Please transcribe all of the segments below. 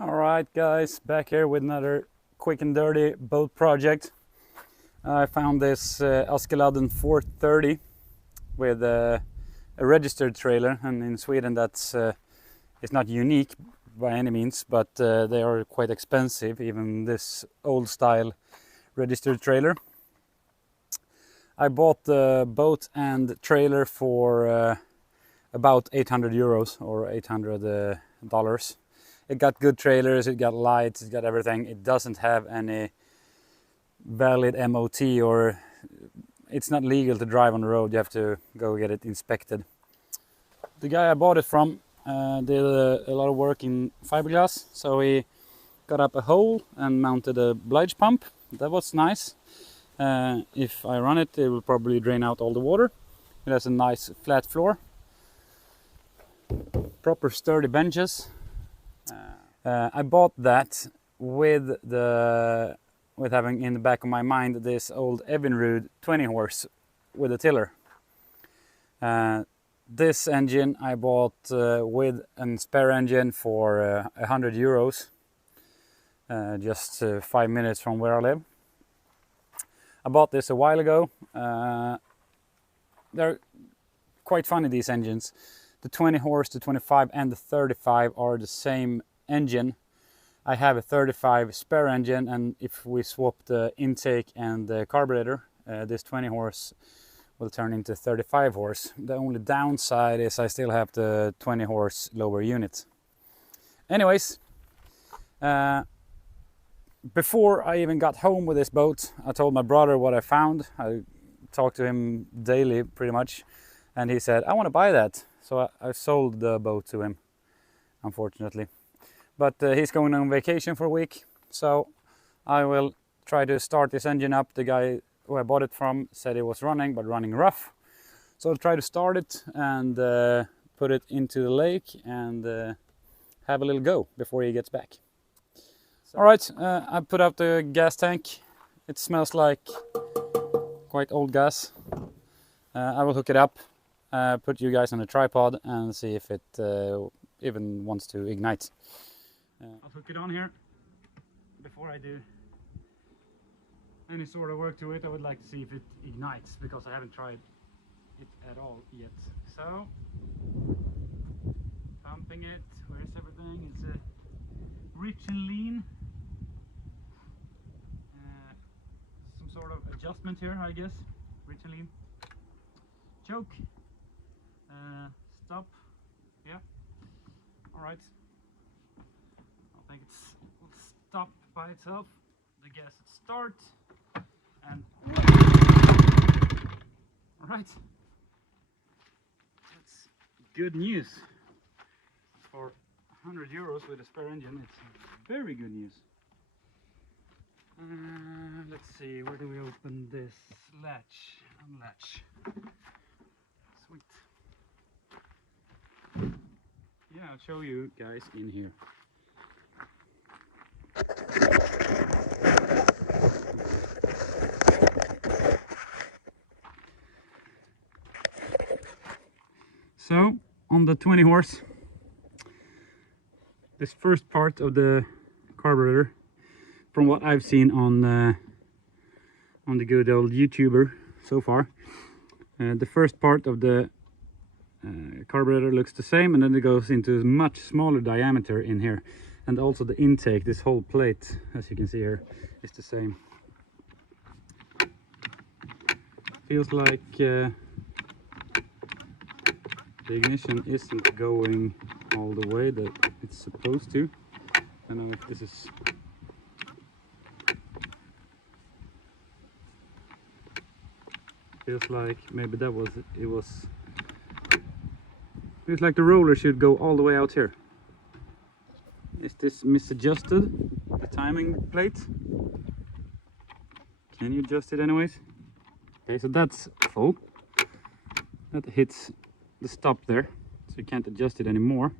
Alright guys, back here with another quick and dirty boat project. I found this Askeladden 430 with a registered trailer, and in Sweden that's it's not unique by any means, but they are quite expensive, even this old style registered trailer. I bought the boat and trailer for about 800 euros or $800. It got good trailers, it got lights, it got everything. It doesn't have any valid MOT, or it's not legal to drive on the road. You have to go get it inspected. The guy I bought it from did a lot of work in fiberglass, so he got up a hole and mounted a blige pump. That was nice. If I run it, it will probably drain out all the water. It has a nice flat floor, proper sturdy benches. I bought that with having in the back of my mind this old Evinrude 20 horse with a tiller. This engine I bought with a spare engine for 100 euros, just 5 minutes from where I live. I bought this a while ago. They're quite funny, these engines. The 20 horse, the 25 and the 35 are the same engine. I have a 35 spare engine, and if we swap the intake and the carburetor, this 20 horse will turn into 35 horse. The only downside is I still have the 20 horse lower unit. Anyways, before I even got home with this boat, I told my brother what I found. I talk to him daily pretty much, and he said, I want to buy that. So I sold the boat to him, unfortunately. But he's going on vacation for a week, so I will try to start this engine up. The guy who I bought it from said it was running, but running rough. So I'll try to start it and put it into the lake and have a little go before he gets back. All right, I put out the gas tank. It smells like quite old gas. I will hook it up, put you guys on a tripod and see if it even wants to ignite. I'll hook it on here. Before I do any sort of work to it, I would like to see if it ignites, because I haven't tried it at all yet. So, pumping it. Where is everything? It's rich and lean. Some sort of adjustment here, I guess. Rich and lean. Choke. Stop. Yeah. All right. I think it will stop by itself. The gas at start, and all right, that's good news. For 100 euros with a spare engine, it's very good news. Let's see, where do we open this latch? Unlatch. Sweet. Yeah, I'll show you guys in here. So on the 20 horse, this first part of the carburetor, from what I've seen on the good old YouTuber so far, the first part of the carburetor looks the same, and then it goes into a much smaller diameter in here. And also the intake, this whole plate, as you can see here, is the same. Feels like the ignition isn't going all the way that it's supposed to. I don't know if this is... Feels like maybe that was it. Was... Feels like the roller should go all the way out here. Is this misadjusted, the timing plate? Can you adjust it anyways? Okay, so that's full. That hits the stop there, so you can't adjust it anymore.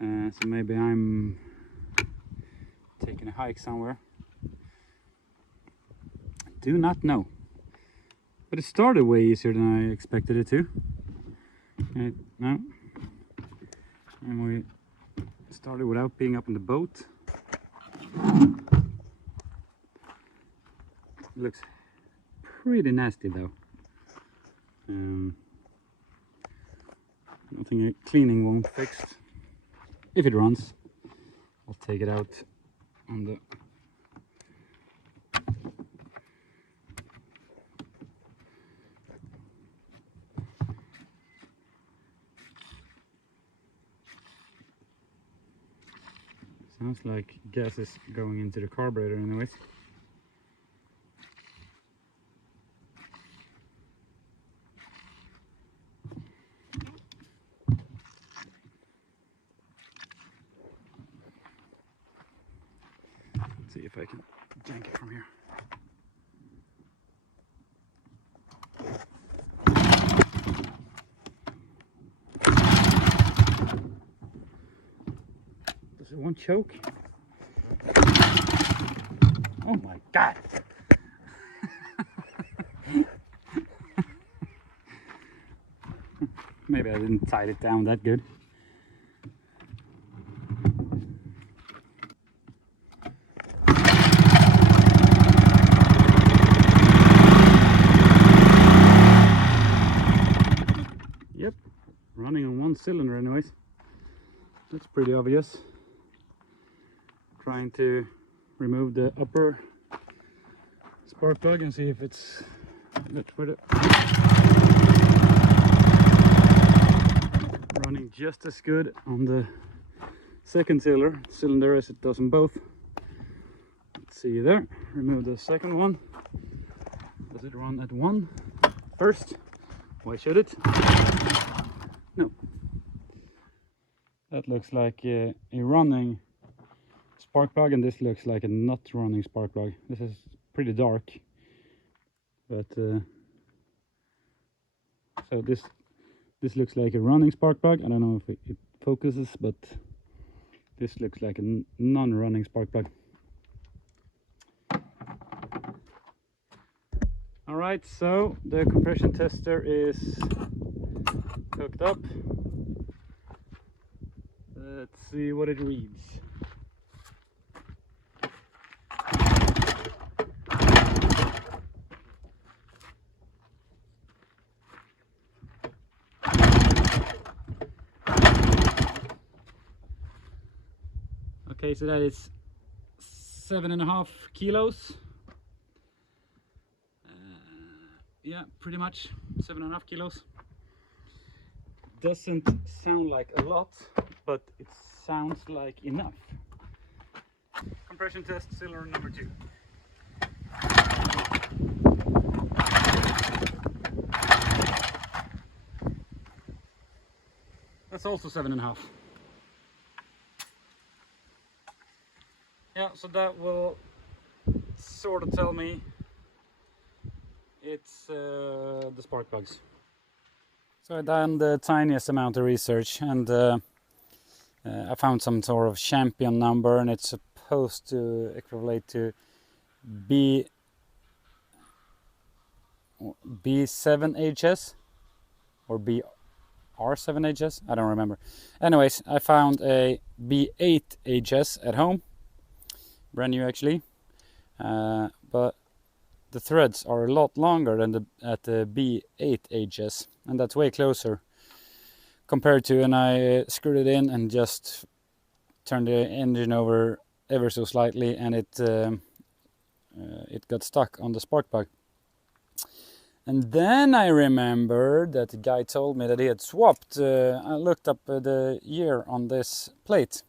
So maybe I'm taking a hike somewhere. Do not know. But it started way easier than I expected it to. Okay, now. And we started without being up in the boat. It looks pretty nasty though. Nothing cleaning won't fix. If it runs, I'll take it out on the sounds like gas is going into the carburetor anyways. Let's see if I can jank it from here. Does it want choke? Oh my god! Maybe I didn't tie it down that good. Yep, running on one cylinder anyways. That's pretty obvious. Trying to remove the upper spark plug and see if it's running just as good on the second cylinder as it does on both. Let's see there. Remove the second one. Does it run at 1 first? Why should it? No. That looks like a running spark plug, and this looks like a not running spark plug. This is pretty dark, but so this looks like a running spark plug. I don't know if it focuses, but this looks like a non-running spark plug. All right, so the compression tester is hooked up. Let's see what it reads. Okay, so that is 7.5 kilos. Yeah, pretty much 7.5 kilos. Doesn't sound like a lot, but it sounds like enough. Compression test cylinder number 2. That's also 7.5. Yeah, so that will sort of tell me it's the spark plugs. So I done the tiniest amount of research, and I found some sort of champion number, and it's supposed to equivalent to B7HS or BR7HS. I don't remember. Anyways, I found a B8HS at home, brand new actually, but the threads are a lot longer than at the B8HS, and that's way closer compared to, and I screwed it in and just turned the engine over ever so slightly, and it got stuck on the spark plug. And then I remembered that the guy told me that he had swapped, I looked up the year on this plate,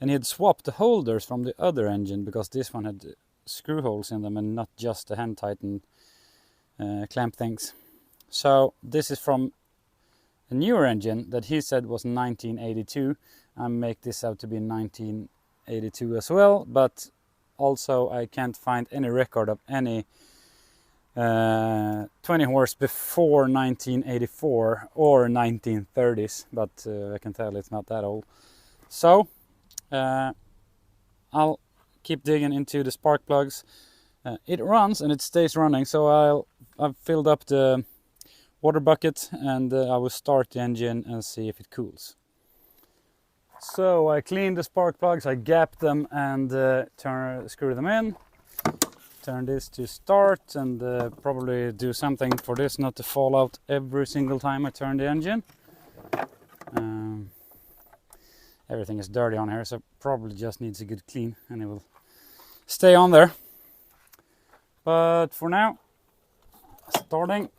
and he had swapped the holders from the other engine because this one had screw holes in them and not just the hand tighten clamp things. So this is from a newer engine that he said was 1982. I make this out to be 1982 as well, but also I can't find any record of any 20 horse before 1984 or 1930s, but I can tell it's not that old. So I'll keep digging into the spark plugs. It runs and it stays running, so I've filled up the water bucket, and I will start the engine and see if it cools. So I cleaned the spark plugs, I gapped them and screw them in. Turn this to start and probably do something for this not to fall out every single time I turn the engine. Everything is dirty on here, so probably just needs a good clean and it will stay on there. But for now, starting.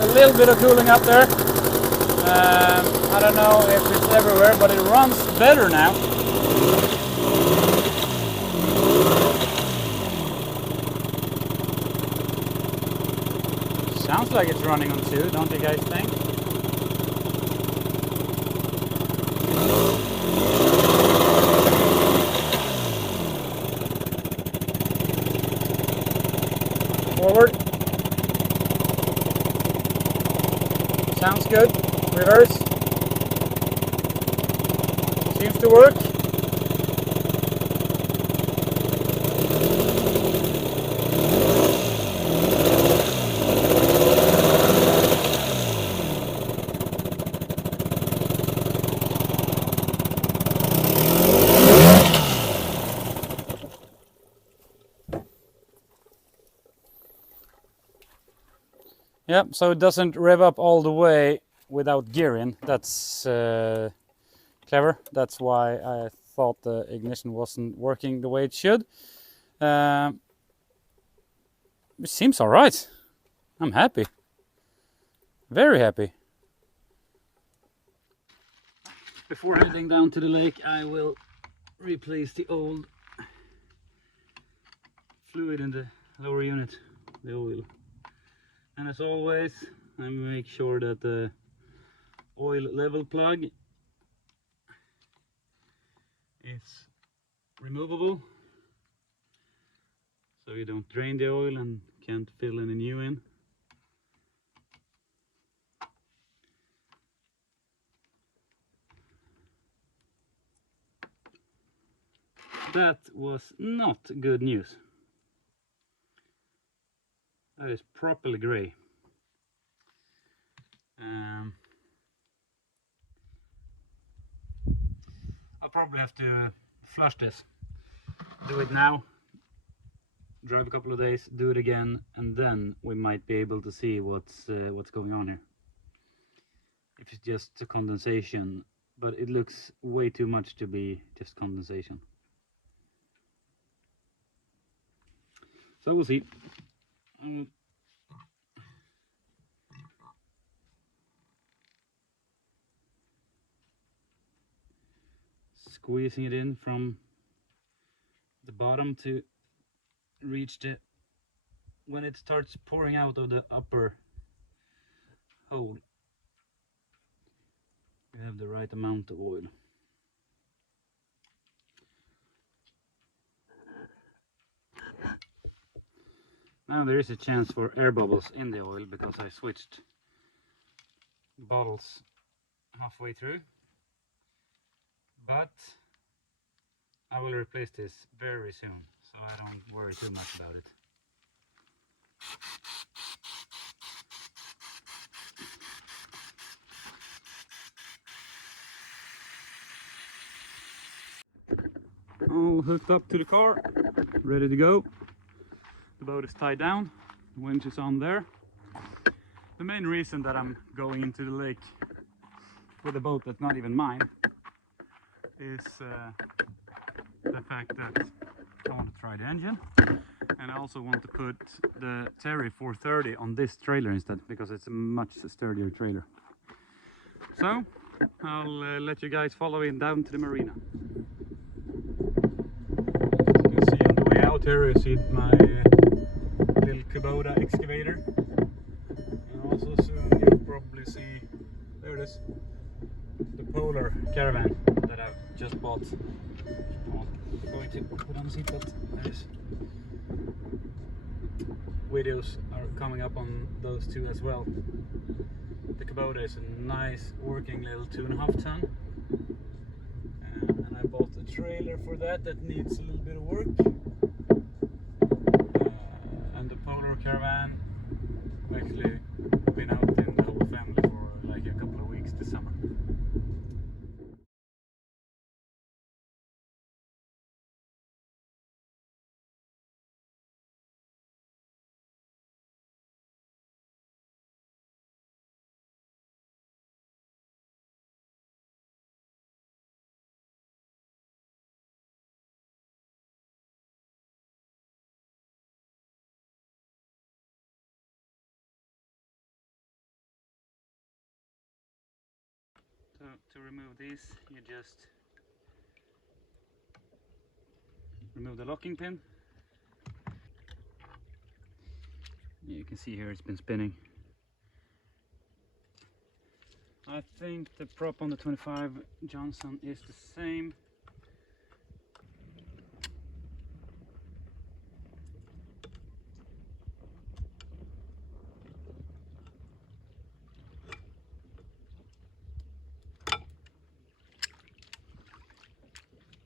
A little bit of cooling up there. I don't know if it's everywhere, but it runs better now. Sounds like it's running on 2, don't you guys think? Forward. Sounds good. Reverse. Seems to work. Yep, so it doesn't rev up all the way without gearing. That's clever. That's why I thought the ignition wasn't working the way it should. It seems all right. I'm happy. Very happy. Before heading down to the lake, I will replace the old fluid in the lower unit, the oil. And as always, I make sure that the oil level plug is removable, so you don't drain the oil and can't fill any new in. That was not good news. That is properly grey. I'll probably have to flush this. Do it now, drive a couple of days, do it again, and then we might be able to see what's going on here. If it's just a condensation, but it looks way too much to be just condensation. So we'll see. Squeezing it in from the bottom to reach the, when it starts pouring out of the upper hole, we have the right amount of oil. Now there is a chance for air bubbles in the oil because I switched bottles halfway through, but I will replace this very soon, so I don't worry too much about it. All hooked up to the car, ready to go. The boat is tied down, the winch is on there. The main reason that I'm going into the lake with a boat that's not even mine is the fact that I want to try the engine, and I also want to put the Terry 430 on this trailer instead, because it's a much sturdier trailer. So I'll let you guys follow me down to the marina. You can see on the way out here, you see my little Kubota excavator, and also soon you'll probably see, there it is, the Polar caravan that I've just bought. I'm going to put on the seatbelt. There it is. Videos are coming up on those two as well. The Kubota is a nice working little 2.5 ton. trailer for that needs a little bit of work. And the Polar Caravan, I've actually been out in the whole family for like a couple of weeks this summer. To remove these, you just remove the locking pin. You can see here it's been spinning. I think the prop on the 25 Johnson is the same.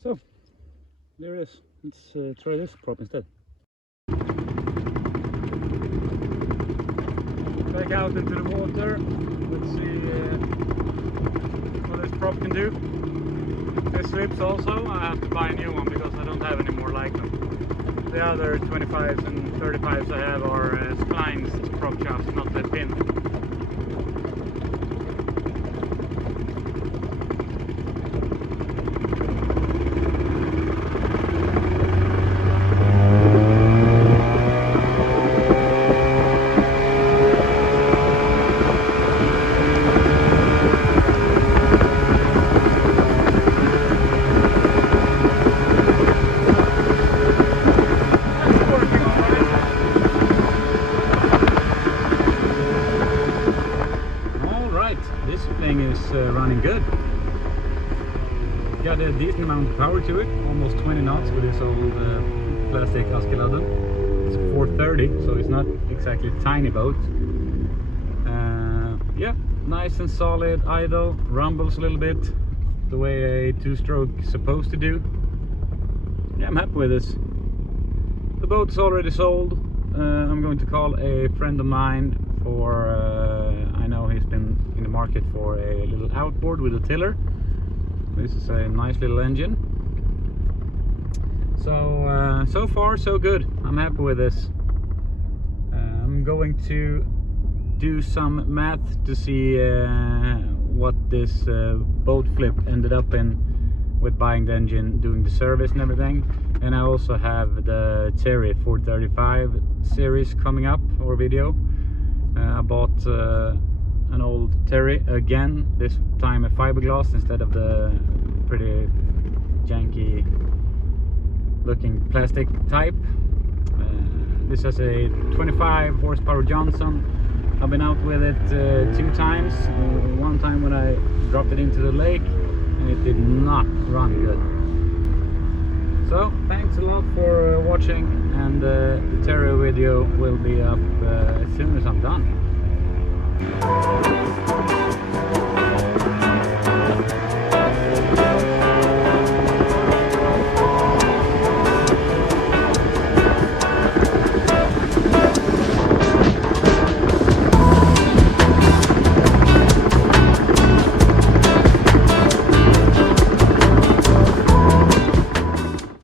So, there it is. Let's try this prop instead. Back out into the water. Let's see what this prop can do. This slips also. I have to buy a new one because I don't have any more like them. The other 25s and 35s I have are splines prop shafts, not the pin. This thing is running good. Got a decent amount of power to it, almost 20 knots with this old plastic Askeladden. It's 430, so it's not exactly a tiny boat. Yeah, nice and solid idle, rumbles a little bit, the way a two-stroke is supposed to do. Yeah, I'm happy with this. The boat's already sold. I'm going to call a friend of mine for, I know he's been in the market for a little outboard with a tiller. This is a nice little engine. So, so far so good. I'm happy with this. I'm going to do some math to see what this boat flip ended up in with buying the engine, doing the service and everything. And I also have the Terry 435 series coming up, or video. I bought an old Terry again, this time a fiberglass instead of the pretty janky looking plastic type. This has a 25 horsepower Johnson. I've been out with it 2 times. One time when I dropped it into the lake and it did not run good. So thanks a lot for watching, and the Terry video will be up as soon as I'm done.